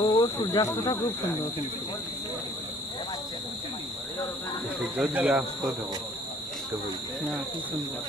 ও সূর্যাস্তটা খুব সুন্দর কিন্তু সূর্য দিয়ে আসতো দেবো না খুব সুন্দর